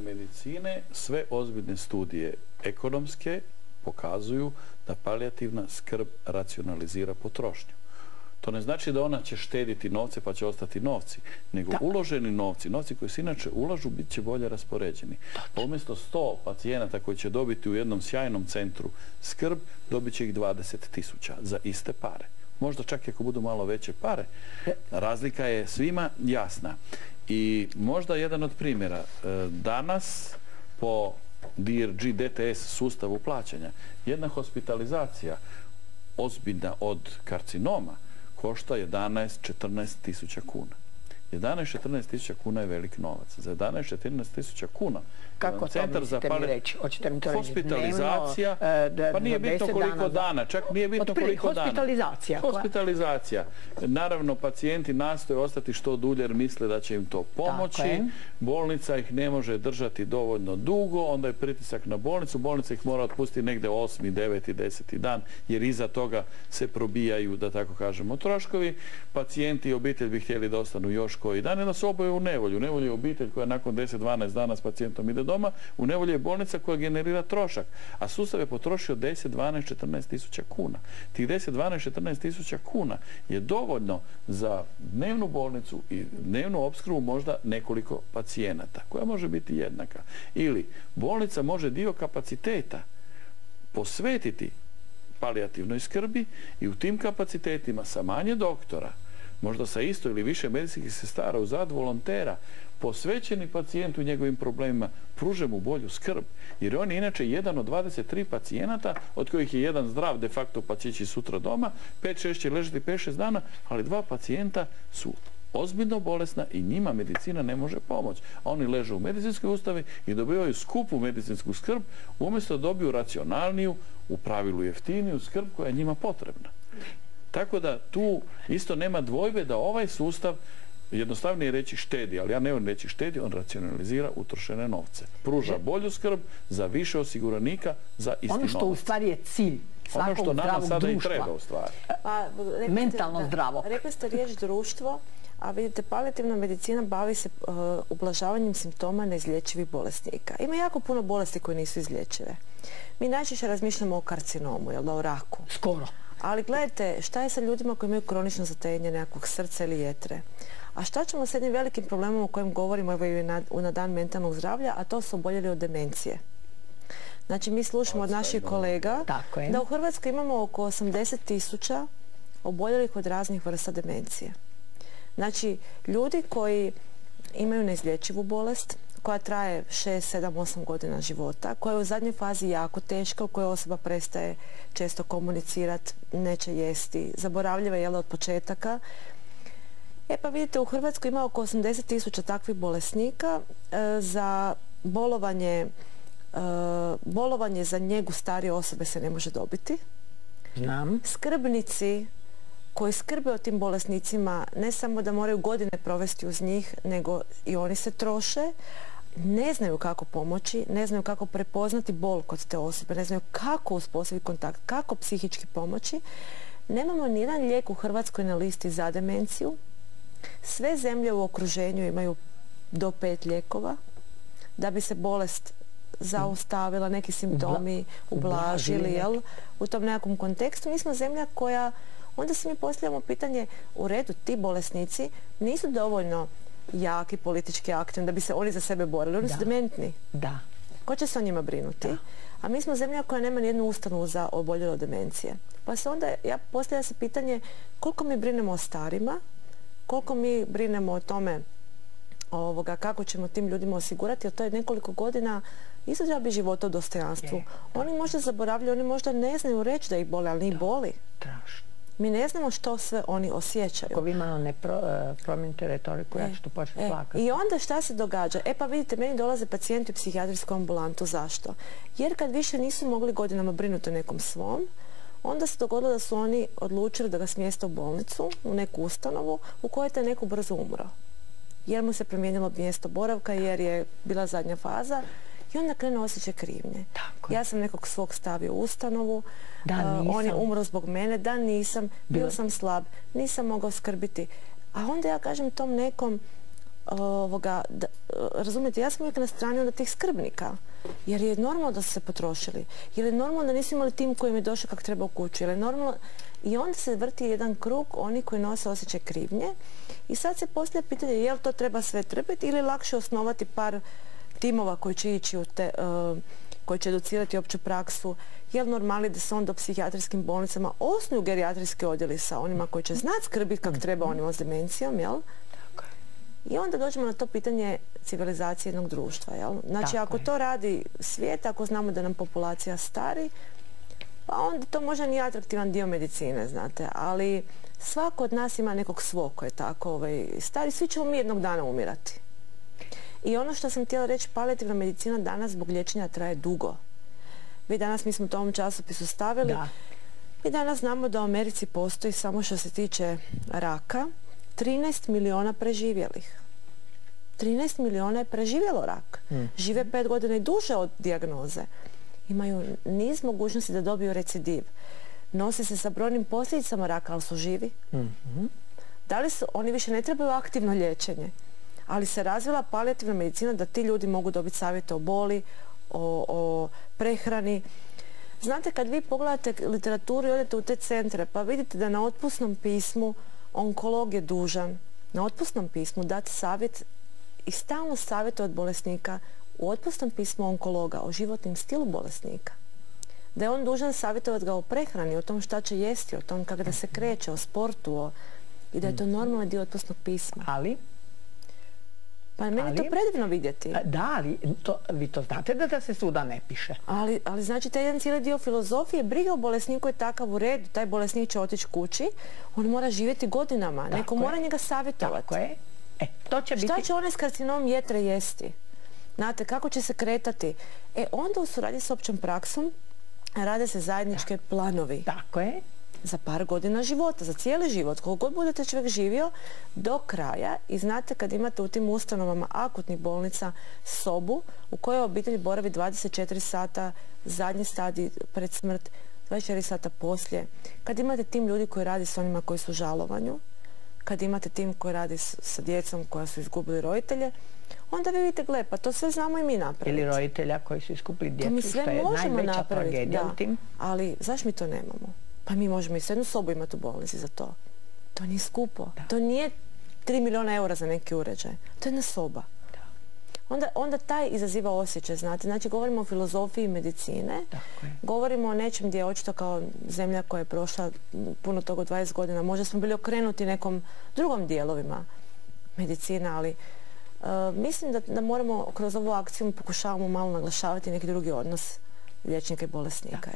medicine, sve ozbiljne studije ekonomske pokazuju da palijativna skrb racionalizira potrošnju. To ne znači da ona će štediti novce pa će ostati novci, nego uloženi novci koji se inače ulažu, bit će bolje raspoređeni. Pa umjesto 100 pacijenata koji će dobiti u jednom sjajnom centru skrb, dobit će ih 20.000 za iste pare. Možda čak i ako budu malo veće pare. Razlika je svima jasna. I možda jedan od primjera. Danas po DRG, DTS sustavu plaćanja, jedna hospitalizacija ozbiljna od karcinoma košta 11-14 tisuća kuna. 11-14 tisuća kuna je velik novac. Za 11-14 tisuća kuna kako to mislite mi reći? Hoćete mi to reći? Hospitalizacija, pa nije bitno koliko dana, čak nije bitno koliko dana. Hospitalizacija. Naravno, pacijenti nastoje ostati što dulje jer misle da će im to pomoći. Bolnica ih ne može držati dovoljno dugo, onda je pritisak na bolnicu. Bolnica ih mora otpustiti negdje 8., 9., 10. dan, jer iza toga se probijaju, da tako kažemo, troškovi. Pacijenti i obitelj bi htjeli da ostanu još koji dan, onda se oboje u nevolju. U nevolju je obitelj koja nakon 10-12 dana s pacijentom ide doma, u nevolju je bolnica koja generira trošak. A sustav je potrošio 10, 12, 14 tisuća kuna. Tih 10, 12, 14 tisuća kuna je dovoljno za dnevnu bolnicu i dnevnu opskrbu možda nekoliko pacijenata, koja može biti jednaka. Ili bolnica može dio kapaciteta posvetiti palijativnoj skrbi i u tim kapacitetima sa manje doktora, možda sa isto ili više medicinskih sestara uz rad volontera, posvećeni pacijentu i njegovim problemima, pruže mu bolju skrb. Jer on je inače jedan od 23 pacijenata, od kojih je jedan zdrav, de facto pa će ići sutra doma, 5-6 će ležati 5-6 dana, ali 2 pacijenta su ozbiljno bolesna i njima medicina ne može pomoći. A oni leže u medicinskoj ustanovi i dobivaju skupu medicinsku skrb, umjesto da dobiju racionalniju, u pravilu jeftiniju skrb koja je njima potrebna. Tako da tu isto nema dvojbe da ovaj sustav, jednostavnije reći štedi, ali ja ne volim reći štedi, on racionalizira utrošene novce. Pruža bolju skrb za više osiguranika za isti novac. Ono što u stvari je cilj svakog zdravog društva. Ono što nama sada i treba u stvari. Mentalno zdravo. Rekli ste riječ društvo, a vidite, palijativna medicina bavi se ublažavanjem simptoma neizlječivih bolesnika. Ima jako puno bolesti koje nisu izlječive. Mi najčešće razmišljamo o karcinomu, jel da, o raku. Skoro. Ali gledajte, šta je sa ljudima koji imaju kronično zatajenje nekakvog srca ili jetre? A šta ćemo s jednim velikim problemom o kojem govorimo evo i na dan mentalnog zdravlja, a to su oboljeli od demencije. Znači, mi slušamo od naših kolega da u Hrvatskoj imamo oko 80.000 oboljelih od raznih vrsta demencije. Znači, ljudi koji imaju neizlječivu bolest, koja traje 6, 7, 8 godina života, koja je u zadnjoj fazi jako teška, u kojoj osoba prestaje često komunicirati, neće jesti, zaboravljiva je od početaka. E pa vidite, u Hrvatskoj ima oko 80.000 takvih bolesnika. Za bolovanje za njegu starije osobe se ne može dobiti. Znam. Skrbnici koji skrbe o tim bolesnicima ne samo da moraju godine provesti uz njih, nego i oni se troše, ne znaju kako pomoći, ne znaju kako prepoznati bol kod te osobe, ne znaju kako uspostaviti kontakt, kako psihički pomoći. Nemamo nijedan lijek u Hrvatskoj na listi za demenciju. Sve zemlje u okruženju imaju do 5 lijekova da bi se bolest zaustavila, neki simptomi ublažili, jel? U tom nekakvom kontekstu. Mi smo zemlja koja, onda se mi postavljamo pitanje, u redu, ti bolesnici nisu dovoljno jaki politički aktivni da bi se oni za sebe borili. Oni su dementni. Da. Ko će se o njima brinuti? A mi smo zemlja koja nema nijednu ustanovu za oboljele od demencije. Pa se onda, postavlja se pitanje koliko mi brinemo o starima, koliko mi brinemo o tome kako ćemo tim ljudima osigurati, jer to je nekoliko godina izdržavi života u dostojanstvu. Oni možda zaboravljaju, oni možda ne znaju reći da ih boli, ali njih boli. Mi ne znamo što sve oni osjećaju. Ako vi malo ne promijenite retoriku, ja ću tu početi plakati. I onda šta se događa? E pa vidite, meni dolaze pacijenti u psihijatrijsku ambulantu. Zašto? Jer kad više nisu mogli godinama brinuti o nekom svom, onda se dogodilo da su oni odlučili da ga smjeste u bolnicu, u neku ustanovu u kojoj je taj neko brzo umro. Jer mu se promijenilo mjesto boravka, jer je bila zadnja faza i onda krene osjećaj krivnje. Ja sam nekog svog stavio u ustanovu, on je umro zbog mene, da nisam, bio sam slab, nisam mogao skrbiti. A onda ja kažem tom nekom, razumijete, ja sam uvijek na strani onda tih skrbnika. Jer je normalno da su se potrošili. Jer je normalno da nisu imali tim koji im je došao kako treba u kuću. Jer je normalno... I onda se vrti jedan krug oni koji nose osjećaj krivnje. I sad se postavlja pitanje je li to treba sve trpiti ili lakše osnovati par timova koji će ići koji će educirati opću praksu. Je li normalni da se onda u psihijatrijskim bolnicama osnuju gerijatrijski odjeli sa onima koji će znati skrbiti kako treba onima s demencijom, jel? I onda dođemo na to pitanje civilizacije jednog društva, jel? Znači, ako to radi svijet, ako znamo da nam populacija stari, pa onda to možda nije atraktivan dio medicine, znate, ali svako od nas ima nekog svog koji je tako stari, svi ćemo mi jednog dana umirati. I ono što sam htjela reći, palijativna medicina danas zbog liječenja traje dugo. Mi danas, mi smo u tom časopisu stavili, mi danas znamo da u Americi postoji, samo što se tiče raka, 13 miliona preživjelih. 13 miliona je preživjelo rak. Žive 5 godina i duže od dijagnoze. Imaju niz mogućnosti da dobiju recidiv. Nose se sa brojnim posljedicama raka, ali su živi. Da li su, oni više ne trebaju aktivno liječenje, ali se razvila palijativna medicina da ti ljudi mogu dobiti savjete o boli, o prehrani. Znate, kad vi pogledate literaturu i odete u te centre, pa vidite da na otpusnom pismu onkolog je dužan na otpusnom pismu dati savjet i stalno savjet od bolesnika u otpusnom pismu onkologa o životnom stilu bolesnika. Da je on dužan savjetovati ga o prehrani, o tom šta će jesti, o tom kako da se kreće, o sportu i da je to normalan dio otpusnog pisma. Ali? Pa meni je to predivno vidjeti. Da, ali vi to znate da se svuda ne piše. Ali znači taj jedan cijeli dio filozofije, briga o bolesniku je takav u redu, taj bolesnik će otići kući, on mora živjeti godinama, neko mora njega savjetovati. Tako je. To će biti... Šta će onaj s karcinom jetre jesti? Znate, kako će se kretati? Onda u suradnji s općom praksom rade se zajedničke planovi. Tako je. Za par godina života, za cijeli život, koliko god budete čovjek živio do kraja. I znate, kad imate u tim ustanovama akutnih bolnica sobu u kojoj obitelj boravi 24 sata, zadnji stadij pred smrt, 24 sata poslije, kad imate tim ljudi koji radi s onima koji su u žalovanju, kad imate tim koji radi sa djecom koja su izgubili roditelje, onda vi vidite, gle, pa to sve znamo i mi napraviti. Ili roditelja koji su izgubili djecu, što je najveća tragedija u tim. Ali zašto mi to nemamo? Pa mi možemo i jednu sobu imati u bolnici za to. To nije skupo. To nije 3 miliona eura za neki uređaj. To je jedna soba. Onda taj izaziva osjećaj, znate. Znači, govorimo o filozofiji medicine. Govorimo o nečem gdje je očito kao zemlja koja je prošla puno toga 20 godina. Možda smo bili okrenuti nekom drugom dijelovima medicine, ali mislim da moramo kroz ovu akciju pokušavamo malo naglašavati neki drugi odnos liječnika i bolesnika.